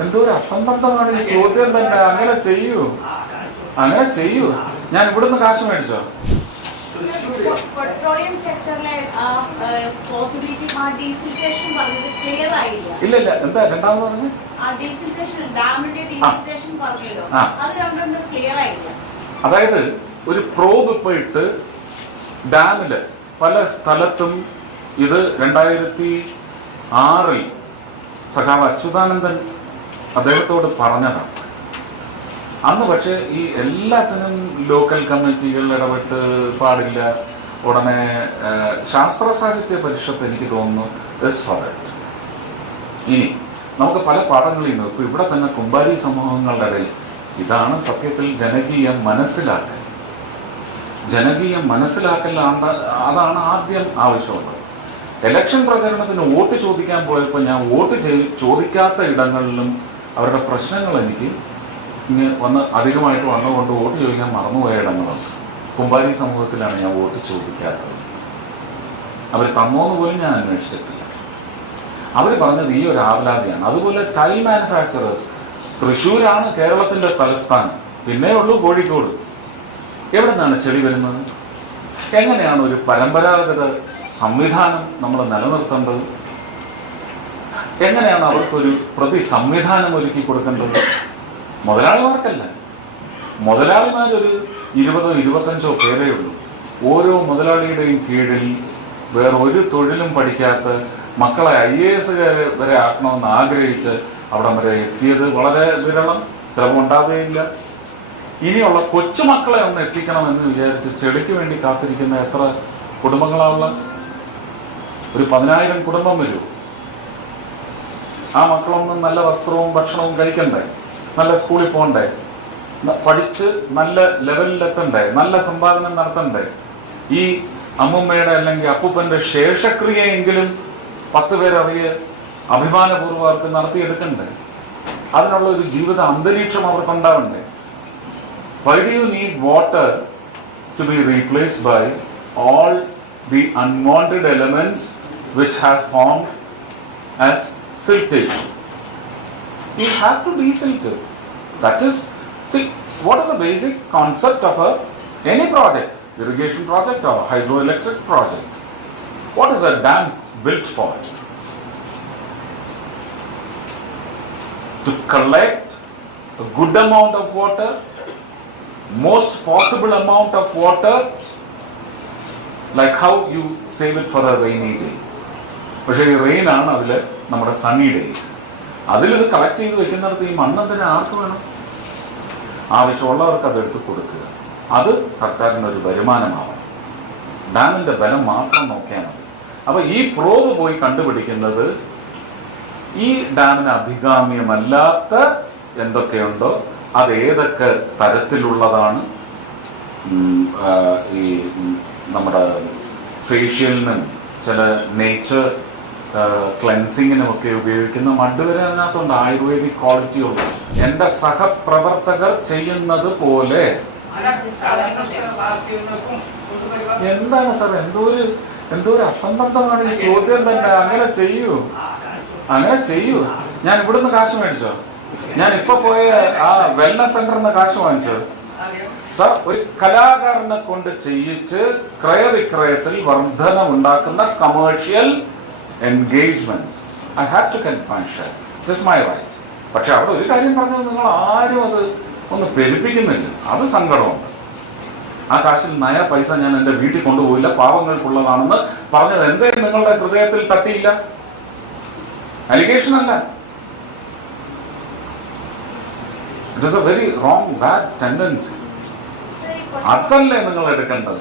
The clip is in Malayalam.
എന്തോ ഒരു അസംബന്ധമാണ് ഈ ചോദ്യം തന്നെ. അങ്ങനെ ചെയ്യൂ. അങ്ങനെ ചെയ്യൂ. ഞാൻ ഇവിടുന്ന് കാശ് മേടിച്ചോ? ഇല്ല ഇല്ല. എന്താ രണ്ടാമത് പറഞ്ഞു അതായത് ഒരു പ്രോബ് ഇപ്പൊ ഇട്ട് ഡാമിൽ പല സ്ഥലത്തും ഇത് രണ്ടായിരത്തി ആറിൽ സഖാവ് അച്യുതാനന്ദൻ അദ്ദേഹത്തോട് പറഞ്ഞതാണ്. അന്ന് പക്ഷേ ഈ എല്ലാത്തിനും ലോക്കൽ കമ്മിറ്റികൾ ഇടപെട്ട് പാടില്ല. ഉടനെ ശാസ്ത്ര സാഹിത്യ പരിഷത്ത് എനിക്ക് തോന്നുന്നു. ഇനി നമുക്ക് പല പാഠങ്ങളിൽ നിന്ന് ഇപ്പൊ ഇവിടെ തന്നെ കുമ്പാരി സമൂഹങ്ങളുടെ ഇടയിൽ ഇതാണ് സത്യത്തിൽ ജനകീയം മനസ്സിലാക്കൽ. ജനകീയം മനസ്സിലാക്കലാണ് അതാണ് ആദ്യം ആവശ്യമുള്ളത്. ഇലക്ഷൻ പ്രചരണത്തിന് വോട്ട് ചോദിക്കാൻ പോയപ്പോൾ ഞാൻ വോട്ട് ചോദിക്കാത്ത ഇടങ്ങളിലും അവരുടെ പ്രശ്നങ്ങൾ എനിക്ക് ഇങ്ങനെ വന്ന് അധികമായിട്ട് വന്നുകൊണ്ട് വോട്ട് ചോദിക്കാൻ മറന്നുപോയ ഇടങ്ങളുണ്ട് കുമ്പാരി സമൂഹത്തിലാണ് ഞാൻ വോട്ട് ചോദിക്കാത്തത്. അവർ തന്നോന്ന് പോലും ഞാൻ അന്വേഷിച്ചിട്ടില്ല. അവർ പറഞ്ഞത് ഈ ഒരു ആവലാതിയാണ് അതുപോലെ ടൈൽ മാനുഫാക്ചറേഴ്സ് തൃശ്ശൂരാണ് കേരളത്തിന്റെ തലസ്ഥാനം. പിന്നെ ഉള്ളൂ കോഴിക്കോട്. എവിടെ നിന്നാണ് ചെളി വരുന്നത്? എങ്ങനെയാണ് ഒരു പരമ്പരാഗത സംവിധാനം നമ്മൾ നിലനിർത്തേണ്ടത്? എങ്ങനെയാണ് അവർക്കൊരു പ്രതി സംവിധാനം ഒരുക്കി കൊടുക്കേണ്ടത്? മുതലാളിമാർക്കല്ല. മുതലാളിമാരൊരു ഇരുപതോ ഇരുപത്തഞ്ചോ പേരേ ഉള്ളൂ. ഓരോ മുതലാളിയുടെയും കീഴിൽ വേറെ ഒരു തൊഴിലും പഠിക്കാത്ത മക്കളെ ഐ എ എസ് വരെ ആക്കണമെന്ന് ആഗ്രഹിച്ച് അവിടെ വരെ എത്തിയത് വളരെ വിരളം ചിലപ്പോൾ ഉണ്ടാവുകയില്ല ഇനിയുള്ള കൊച്ചുമക്കളെ ഒന്ന് എത്തിക്കണം എന്ന് വിചാരിച്ച് ചെളിക്ക് വേണ്ടി കാത്തിരിക്കുന്ന എത്ര കുടുംബങ്ങളാണുള്ള ഒരു പതിനായിരം കുടുംബം വരൂ. ആ മക്കളൊന്നും നല്ല വസ്ത്രവും ഭക്ഷണവും കഴിക്കണ്ടേ? നല്ല സ്കൂളിൽ പോകണ്ടേ? പഠിച്ച് നല്ല ലെവലിലെത്തണ്ടേ? നല്ല സമ്പാദനം നടത്തണ്ടേ? ഈ അമ്മുമ്മയുടെ അല്ലെങ്കിൽ അപ്പൂപ്പന്റെ ശേഷക്രിയയെങ്കിലും പത്ത് പേരറിയ അഭിമാനപൂർവം അവർക്ക് നടത്തിയെടുക്കണ്ടേ? അതിനുള്ള ഒരു ജീവിത അന്തരീക്ഷം അവർക്ക് ഉണ്ടാവണ്ടേ? Do you need water to be replace by all the unwanted elements which have have formed siltage? You have to desilt it. That is, see, what is the basic concept of a any project, irrigation project or hydroelectric project? What is a dam built for? To collect a good amount of water most possible amount of water like how you save it for a rainy day പക്ഷേ ഈ റെയിൻ ആണ് അതിൽ നമ്മുടെ സണ്ണി ഡേയ്സ് അതിലിത് കളക്ട് ചെയ്ത് വെക്കുന്നിടത്ത് ഈ മണ്ണെന്തിന് ആർക്ക് വേണം? ആവശ്യമുള്ളവർക്ക് അതെടുത്ത് കൊടുക്കുക. അത് സർക്കാരിന് ഒരു വരുമാനമാവണം. ഡാമിന്റെ ബലം മാത്രം നോക്കിയാൽ മതി. അപ്പൊ ഈ പ്രോബ് പോയി കണ്ടുപിടിക്കുന്നത് ഈ ഡാമിന് അഭികാമ്യമല്ലാത്ത എന്തൊക്കെയുണ്ടോ അത് ഏതൊക്കെ തരത്തിലുള്ളതാണ്? ഈ നമ്മുടെ ഫേഷ്യലിനും ചില നേച്ചർ ക്ലെൻസിങ്ങിനും ഒക്കെ ഉപയോഗിക്കുന്ന. മഡ് വരെ ആയുർവേദിക് ക്വാളിറ്റി ഉള്ളു സഹപ്രവർത്തകർ ചെയ്യുന്നത് പോലെ. എന്താണ് സാർ? എന്തോ ഒരു എന്തോ ഒരു അസംബന്ധമാണ് ഈ ചോദ്യം തന്നെ. അങ്ങനെ ചെയ്യൂ. അങ്ങനെ ചെയ്യൂ. ഞാൻ ഇവിടുന്ന് കാശ് മേടിച്ചോ? ഞാൻ ഇപ്പൊ പോയ ആ വെൽനസ് സെന്ററിൽ നിന്ന് കാശ് വാങ്ങിച്ചോ? സർ ഒരു കലാകാരനെ കൊണ്ട് ചെയ്യിച്ച് ക്രയവിക്രയത്തിൽ വർധന ഉണ്ടാക്കുന്ന commercial engagement I have to share just my right പക്ഷെ അവിടെ ഒരു കാര്യം പറഞ്ഞത് നിങ്ങൾ ആരും അത് ഒന്ന് പെരുപ്പിക്കുന്നില്ല. അത് സങ്കടമുണ്ട്. ആ കാശിൽ നയ പൈസ ഞാൻ എന്റെ വീട്ടിൽ കൊണ്ടുപോയില്ല പാവങ്ങൾക്കുള്ളതാണെന്ന് പറഞ്ഞത് എന്തേ നിങ്ങളുടെ ഹൃദയത്തിൽ തട്ടിയില്ല? അലിഗേഷൻ അല്ല. It is a very wrong bad tendency അതല്ലേ നിങ്ങൾ എടുക്കേണ്ടത്?